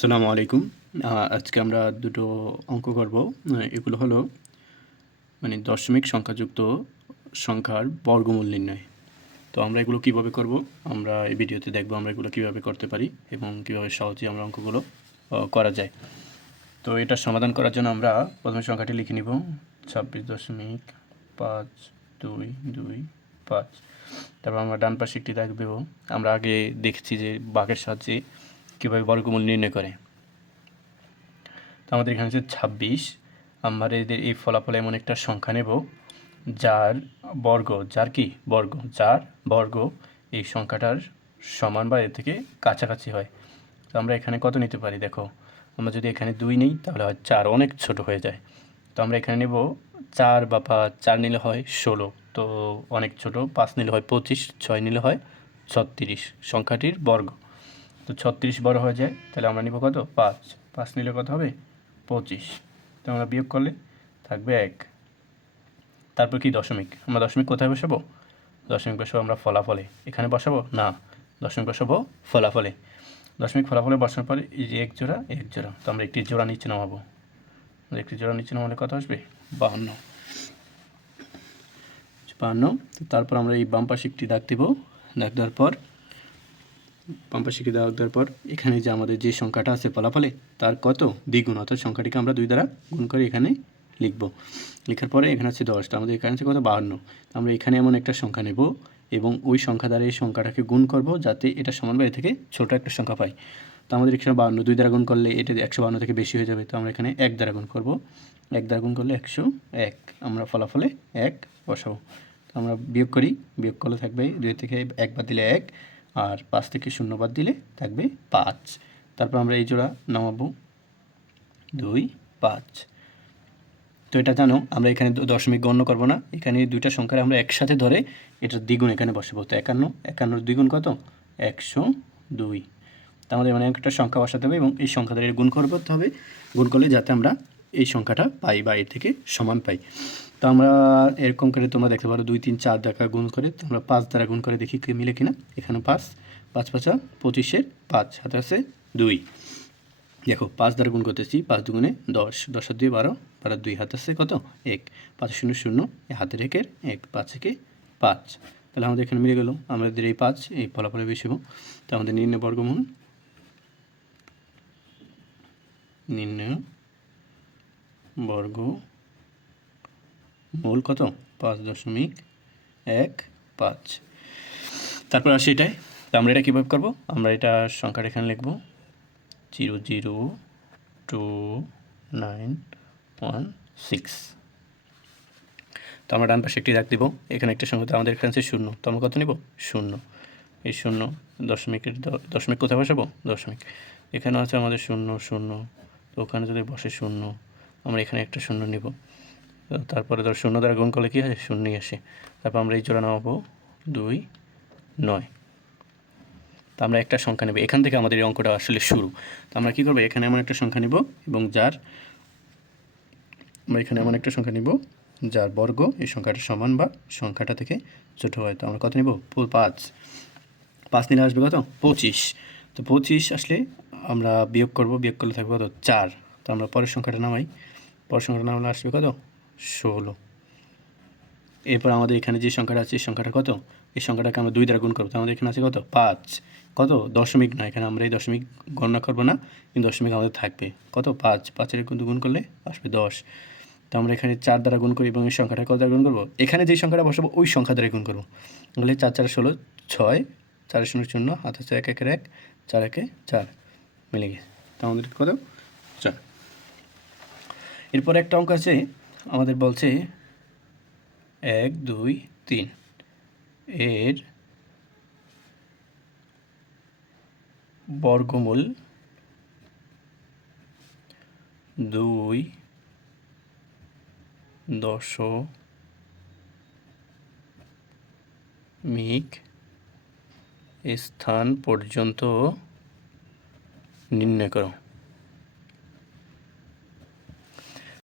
আসসালামু আলাইকুম। আজকে আমরা দুটো অঙ্ক করব। এগুলো হলো দশমিক সংখ্যাযুক্ত সংখ্যার বর্গমূল নির্ণয়। তো আমরা এগুলো কিভাবে করব আমরা এই ভিডিওতে দেখব আমরা এগুলো কিভাবে করতে পারি এবং কিভাবে সহজেই আমরা অঙ্কগুলো করা যায়। তো এটা সমাধান করার জন্য আমরা প্রথমে সংখ্যাটি লিখে নিব 26.52225। তারপর আমরা ডান পাশে একটি দাগ দেব। আমরা আগে দেখছি যে ভাগের সাহায্যে কীভাবে বর্গমূল নির্ণয় করে। তো আমাদের এখানে হচ্ছে 26। আমরা এই ফলাফলে এমন একটা সংখ্যা নেব যার বর্গ এই সংখ্যাটার সমান বা এর থেকে কাছাকাছি হয়। তো আমরা এখানে কত নিতে পারি দেখো, আমরা যদি এখানে 2 নিই তাহলে হয় 4, অনেক ছোট হয়ে যায়। তো আমরা এখানে নেব 4 বা 4 নিলে হয় 16, তো অনেক ছোট। 5 নিলে হয় 25, 6 নিলে হয় 36 সংখ্যাটির বর্গ। তো 36 বড় হয়ে যায়, তাহলে আমরা নিব কত 5 নিলে কত হবে 25। তো আমরা বিয়োগ করলে থাকবে 1। তারপর কি দশমিক, আমরা দশমিক কোথায় বসাবো? দশমিক বসাবো আমরা ফলাফলে। এখানে বসাবো না, দশমিক বসাবো ফলাফলে। দশমিক ফলাফলে বসানোর পরে এই যে এক জোড়া। তো আমরা একটি জোড়া নিচে নামাবো। একটি জোড়া নিচে নামালে কত আসবে 52। তারপর আমরা এই বাম পাশে একটি দাগ দেবো। দাগ দেওয়ার পর বাম পাশে একটি দাগ দেওয়ার পর এখানে যে আমাদের যে সংখ্যাটা আছে ফলাফলে তার কত দ্বিগুণ, অর্থাৎ সংখ্যাটিকে আমরা 2 দ্বারা গুণ করে এখানে লিখব। লেখার পরে এখানে আছে 10, আমাদের এখানে আছে কত 52। আমরা এখানে এমন একটা সংখ্যা নেব এবং ওই সংখ্যা দ্বারা এই সংখ্যাটাকে গুণ করব যাতে এটা সমান বা এর থেকে ছোটো একটা সংখ্যা পাই। তো আমাদের এখানে 52 2 দ্বারা গুণ করলে এটা 152 থেকে বেশি হয়ে যাবে। তো আমরা এখানে 1 দ্বারা গুণ করব। 1 দ্বারা গুণ করলে 101, আমরা ফলাফলে 1 বসাবো। তো আমরা বিয়োগ করি, বিয়োগ করলে থাকবে 2 থেকে 1 বাদ দিলে 1, আর 5 থেকে 0 বাদ দিলে থাকবে 5। তারপর আমরা এই জোড়া নামাবো 2 5। তো এটা জানো আমরা এখানে দশমিক গণ্য করব না, এখানে দুইটা সংখ্যার আমরা একসাথে ধরে এটার দ্বিগুণ এখানে বসাবো। তো 51 দ্বিগুণ কত 102। তো আমাদের একটা সংখ্যা বসাতে হবে এবং এই সংখ্যা দ্বারা গুণ করতে হবে। গুণ করলে যাতে আমরা এই সংখ্যাটা পাই বা এর থেকে সমান পাই। তো আমরা এরকম করে তোমরা দেখতে পারো 2 3 4 দ্বারা গুণ করে তো আমরা 5 দ্বারা গুণ করে দেখি মিলে কিনা। এখানে 5 5 5 25-এর 5 হাতে আছে 2। দেখো 5 দ্বারা গুণ করতেছি, 5 দুগুণে 10, 10 আর 2 12, 12 2 হাতে আছে কত 1, 5 0 0 হাতের 1-এর 1, 5 1 5। তাহলে আমাদের এখানে মিলে গেল। আমাদের এই 5 এই ফলাফলে বসাবো। তো আমাদের নির্ণয় বর্গমূল কত 5.15। তারপর আসি এটাই। তো আমরা এটা কীভাবে করবো, আমরা এটা সংখ্যাটা এখানে লিখবো 0029116। তো আমরা ডান পাশে একটি দাগ দিব। এখানে একটা সংখ্যা, আমাদের এখানে আছে 0, তো আমরা কত নেব 0। এই 0 দশমিক কোথায় বসাবো দশমিক। এখানে আছে আমাদের 0 0, তো ওখানে যদি বসে 0 আমরা এখানে একটা 0 নেব। তারপরে 0 দ্বারা গুণ করলে কী হয় 0ই আসে। তারপর আমরা এই জোড়া নামাবো 2 9। তো আমরা একটা সংখ্যা নেব, এখান থেকে আমাদের এই অঙ্কটা আসলে শুরু। তো আমরা কী করবো, এখানে এমন একটা সংখ্যা নেব এবং আমরা এখানে এমন একটা সংখ্যা নেব যার বর্গ এই সংখ্যাটা সমান বা সংখ্যাটা থেকে ছোটো হয়। তো আমরা কত নেব 5 নিলে আসবে কত 25। তো 25 আসলে আমরা বিয়োগ করব, বিয়োগ করলে থাকবে কত 4। তো আমরা পরের সংখ্যাটা নামাই, পরের সংখ্যাটা নামালে আসবে কত 16। এরপর আমাদের এখানে যে সংখ্যাটা আছে এই সংখ্যাটা কত, এই সংখ্যাটাকে আমরা 2 দ্বারা গুণ করবো। তো আমাদের এখানে আছে কত 5, কত দশমিক না, এখানে আমরা এই দশমিক গণনা করবো না, কিন্তু দশমিক আমাদের থাকবে কত 5, 5-এর কিন্তু গুণ করলে আসবে 10। তো আমরা এখানে 4 দ্বারা গুণ করি এবং এই সংখ্যাটা কত দ্বারা গুণ করবো, এখানে যে সংখ্যাটা বসাবো ওই সংখ্যা দ্বারা গুণ করবো। তাহলে 4 4 16 6, 4 0 0 হাত আছে 1 1 1, 4 1 4 মিলে গেছে। তো আমাদের কত 4। এরপর একটা অঙ্ক আছে, আমাদের বলছে 1 2 3 এর বর্গমূল 2 স্থান পর্যন্ত নির্ণয় করো।